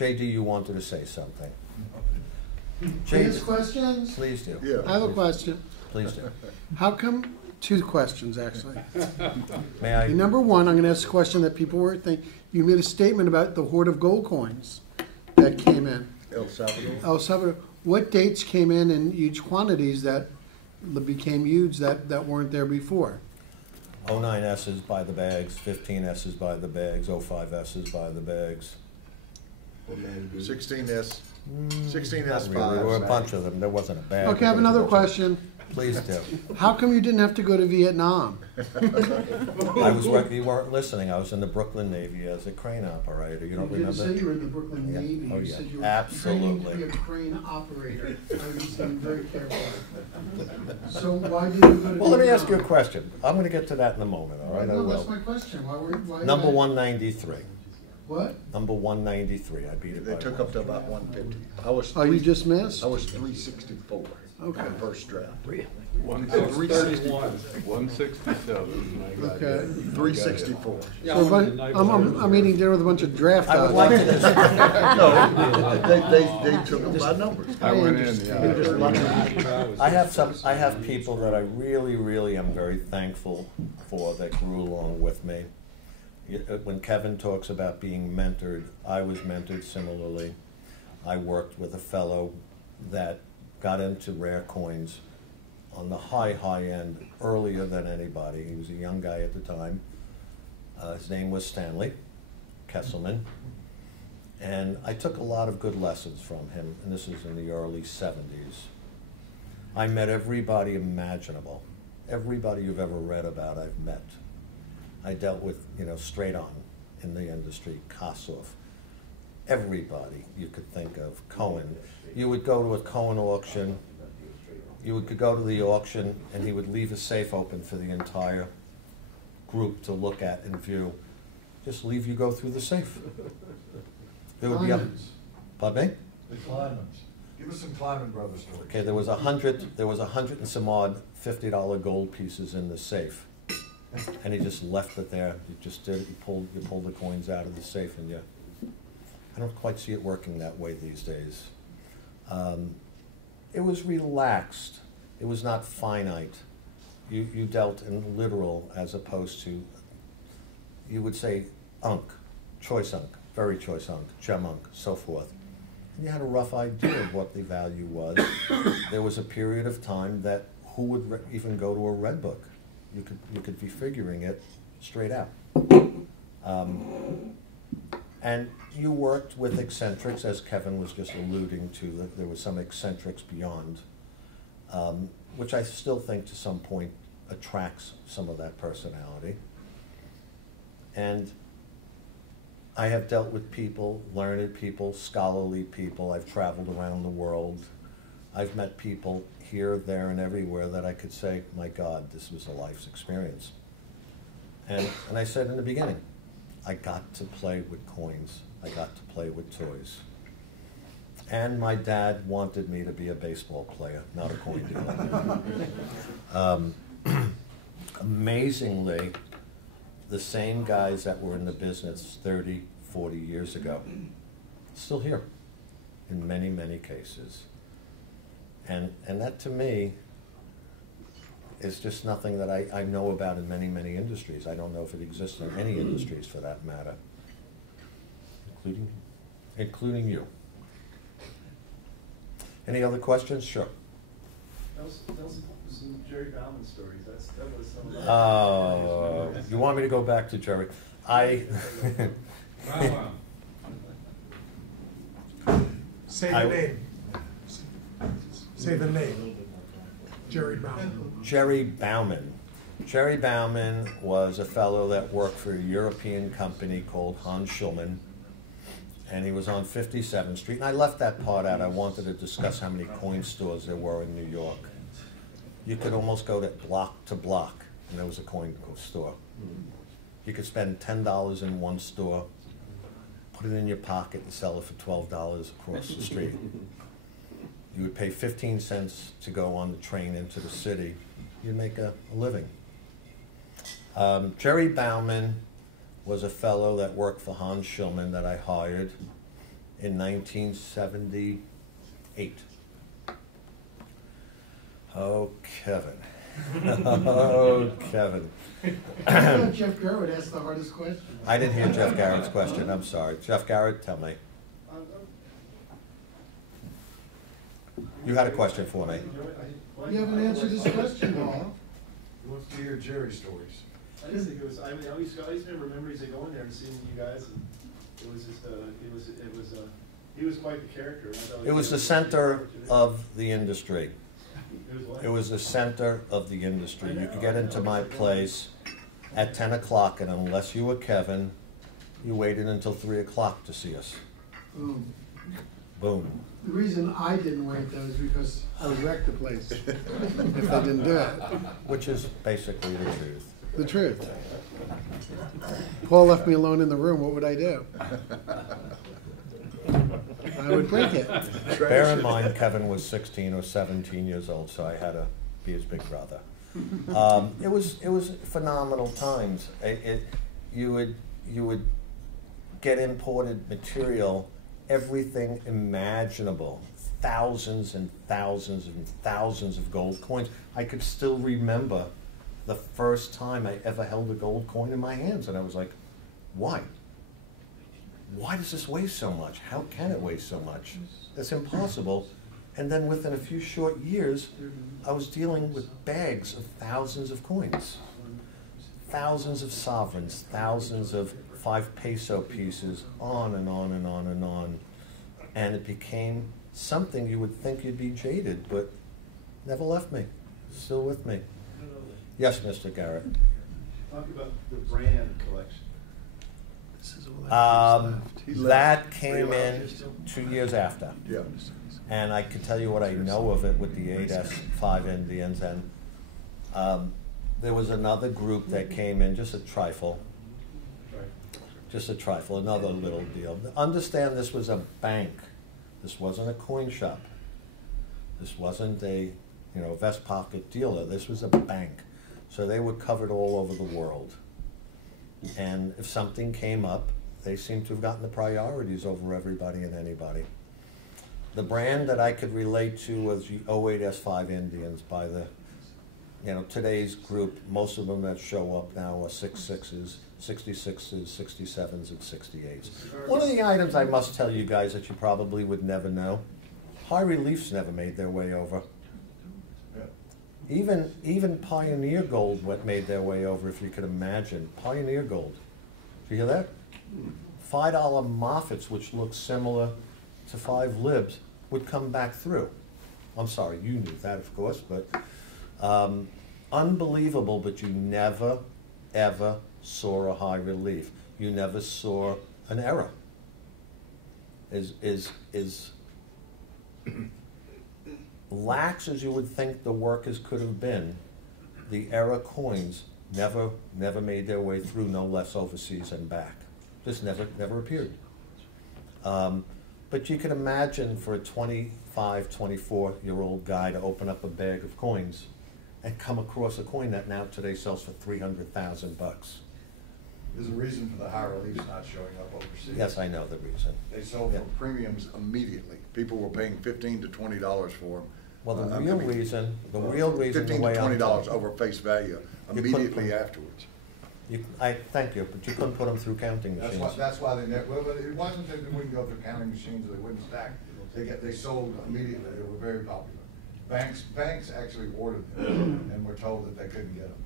JD, you wanted to say something. Please questions? Please do. Yeah. I have a question. Please do. How come, two questions actually. May I? Number one, I'm going to ask a question that people were thinking. You made a statement about the hoard of gold coins that came in. El Salvador. El Salvador. What dates came in huge quantities that became huge that weren't there before? 09 S's by the bags, 15 S's by the bags, 05 S's by the bags. 16S. 16S Not really. There were a bunch of them. There wasn't a bag. Okay, I have another question. Please do. How come you didn't have to go to Vietnam? You weren't listening. I was in the Brooklyn Navy as a crane operator. You don't remember? You didn't say you were in the Brooklyn Yeah. Navy. Oh, You yeah. said you were Absolutely. training to be a crane operator. I was being very careful. So why did you go to Vietnam? Well, let me ask you a question. I'm going to get to that in a moment, all right? I No, will. that's my question. Why Number 193. What? Number 193. I beat it They by took one. up to about 150. I was. Oh, you just missed? I was 364. Okay. In the first draft. 131, 167. I got Okay. it. 364. So I'm eating dinner with a bunch of draft I would odds. like to. No, they took them by numbers. I went in, yeah. I have people that I really am very thankful for that grew along with me. When Kevin talks about being mentored, I was mentored similarly. I worked with a fellow that got into rare coins on the high end earlier than anybody. He was a young guy at the time. His name was Stanley Kesselman. And I took a lot of good lessons from him, and this was in the early 70s. I met everybody imaginable. Everybody you've ever read about, I've met. I dealt with, straight on in the industry, Kossoff, everybody you could think of, Cohen. You would go to a Cohen auction, you would go to the auction, and he would leave a safe open for the entire group to look at and view. Just leave you go through the safe. There would be pardon me? The Kleinmans. Give us some Kleinman Brothers stories. Okay, there was 100 and some odd $50 gold pieces in the safe. And he just left it there. You just did it. You pulled the coins out of the safe, and I don't quite see it working that way these days. It was relaxed. It was not finite. You dealt in literal as opposed to, you would say, choice unk, very choice unk, gem unk, so forth. And you had a rough idea of what the value was. There was a period of time that who would even go to a red book? You could be figuring it straight out. And you worked with eccentrics, as Kevin was just alluding to, that there was some eccentrics beyond, which I still think to some point attracts some of that personality. And I have dealt with people, learned people, scholarly people. I've traveled around the world. I've met people here, there, and everywhere that I could say, my God, this was a life's experience. And I said in the beginning, I got to play with coins. I got to play with toys. And my dad wanted me to be a baseball player, not a coin dealer. Amazingly, the same guys that were in the business 30, 40 years ago, still here in many cases. And that to me is just nothing that I know about in many industries. I don't know if it exists in any industries for that matter, including you. Any other questions? Sure. That was some Jerry Bauman stories. That was some of that. Oh, you want me to go back to Jerry? Say the name. Say the name. Jerry Bauman. Jerry Bauman. Jerry Bauman was a fellow that worked for a European company called Hans Schulman, and he was on 57th Street. And I left that part out. I wanted to discuss how many coin stores there were in New York. You could almost go to block, and there was a coin store. You could spend $10 in one store, put it in your pocket, and sell it for $12 across the street. You would pay 15 cents to go on the train into the city. You'd make a living. Jerry Bauman was a fellow that worked for Hans Schulman that I hired in 1978. Oh, Kevin. Oh, Kevin. Jeff Garrett asked the hardest question. I didn't hear Jeff Garrett's question. I'm sorry. Jeff Garrett, tell me. You had a question for me. You haven't answered this question, Paul. He wants to hear Jerry's stories. I just think it was, I used to remember memories of going there and seeing you guys, and it was just, he was quite the character. It was the center of the industry. what? It was the center of the industry. You could get into my place at 10 o'clock, and unless you were Kevin, you waited until 3 o'clock to see us. Boom. Boom. The reason I didn't wait though is because I would wreck the place if I didn't do it. Which is basically the truth. The truth. Paul left me alone in the room, what would I do? I would break it. Bear in mind, Kevin was 16 or 17 years old, so I had to be his big brother. It was phenomenal times. You would get imported material, everything imaginable, thousands and thousands and thousands of gold coins. I could still remember the first time I ever held a gold coin in my hands, and I was like, why? Why does this weigh so much? How can it weigh so much? That's impossible. And then within a few short years, I was dealing with bags of thousands of coins, thousands of sovereigns, thousands of 5 peso pieces, on and on and on and on. And it became something you would think you'd be jaded, but never left me, still with me. Yes, Mr. Garrett. Talk about the brand collection. That came in 2 years after. Yeah. And I can tell you what I know of it with the 8S5 Indians. And there was another group that came in, just a trifle. Just a trifle, another little deal. Understand this was a bank. This wasn't a coin shop. This wasn't a vest pocket dealer. This was a bank. So they were covered all over the world. And if something came up, they seemed to have gotten the priorities over everybody and anybody. The brand that I could relate to was the 08S5 Indians by the, today's group. Most of them that show up now are 66s, 66s, 67s, and 68s. One of the items I must tell you guys that you probably would never know, high reliefs never made their way over. Even Pioneer Gold made their way over, if you could imagine. Pioneer Gold. Did you hear that? $5 Moffats, which look similar to 5 libs, would come back through. I'm sorry, you knew that, of course, but unbelievable, but you never, ever saw a high relief. You never saw an error. Lax as you would think the workers could have been, the error coins never made their way through, no less overseas and back. Just never appeared. But you can imagine for a 25, 24-year-old guy to open up a bag of coins and come across a coin that now today sells for $300,000. There's a reason for the high reliefs not showing up overseas. Yes, I know the reason. They sold for premiums immediately. People were paying $15 to $20 for them. Well, the real reason, the way $15 to I'm $20 talking, over face value immediately afterwards. I thank you, but you couldn't put them through counting machines. That's why they never, well, it wasn't that they wouldn't go through counting machines or they wouldn't stack. They sold immediately. They were very popular. Banks actually ordered them and were told that they couldn't get them.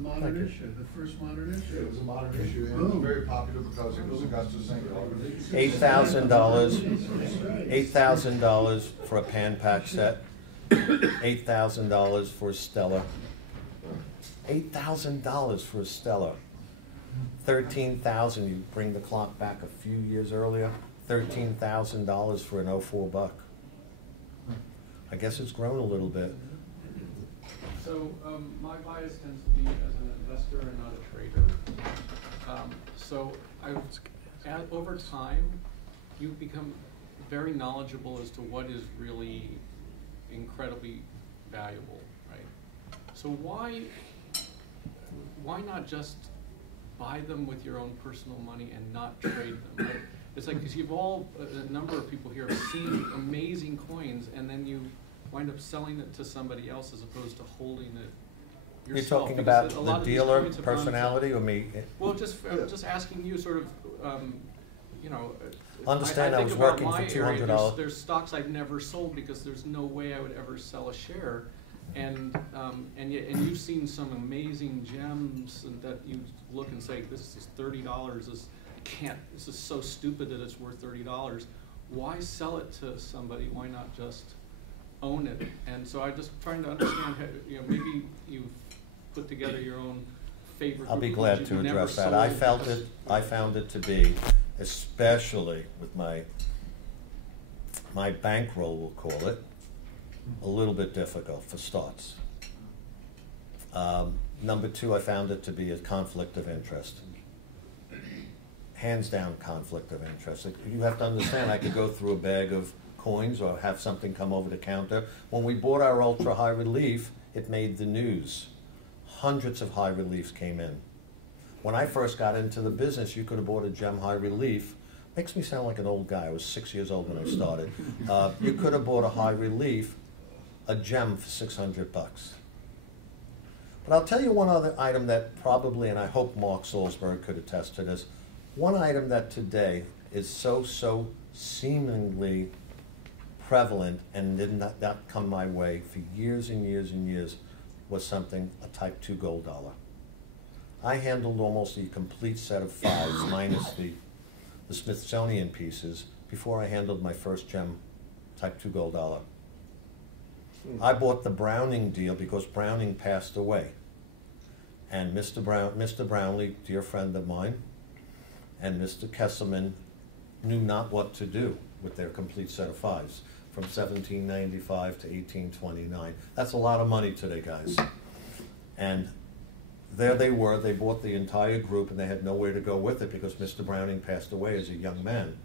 Modern issue, the first modern issue. It was a modern issue, and it was very popular because it was Augustus St. $8,000 for a pan pack set, $8,000 for a Stellar, $8,000 for a Stellar, $13,000. You bring the clock back a few years earlier, $13,000 for an 04 buck. I guess it's grown a little bit. So my bias tends to be as an investor and not a trader. Over time, you become very knowledgeable as to what is really incredibly valuable, right? So why not just buy them with your own personal money and not trade them. Right? It's like, because you've all, a number of people here have seen amazing coins, and then you wind up selling it to somebody else as opposed to holding it You're yourself. talking Because about a lot the of these dealer coins have gone to- personality or me? Well, just asking you sort of, you know. Understand I think was about working for my area, $200. There's stocks I've never sold because there's no way I would ever sell a share. And yet, and you've seen some amazing gems and that you look and say, this is $30, this is so stupid that it's worth $30. Why sell it to somebody? Why not just own it? And so I'm just trying to understand, how, you know, maybe you've put together your own favorite. I'll be group glad you've to never address that. sold I found it to be, especially with my bankroll, we'll call it, a little bit difficult for starts. Number two, I found it to be a conflict of interest. Hands down conflict of interest. You have to understand, I could go through a bag of coins or have something come over the counter. When we bought our ultra high relief, it made the news. Hundreds of high reliefs came in. When I first got into the business, you could have bought a gem high relief. Makes me sound like an old guy. I was 6 years old when I started. You could have bought a high relief, a gem for $600. But I'll tell you one other item that probably, and I hope Mark Salzberg could attest to this, one item that today is so seemingly prevalent and did not come my way for years and years and years was something, a type 2 gold dollar. I handled almost the complete set of fives minus the Smithsonian pieces before I handled my first gem type 2 gold dollar. I bought the Browning deal because Browning passed away. And Mr. Brownlee, dear friend of mine, and Mr. Kesselman knew not what to do with their complete set of fives from 1795 to 1829. That's a lot of money today, guys. And there they were, they bought the entire group and they had nowhere to go with it because Mr. Browning passed away as a young man.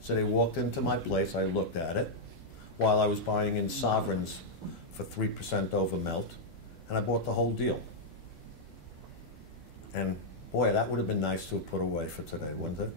So they walked into my place, I looked at it, while I was buying in sovereigns for 3% over melt, and I bought the whole deal. And boy, that would have been nice to have put away for today, wouldn't it?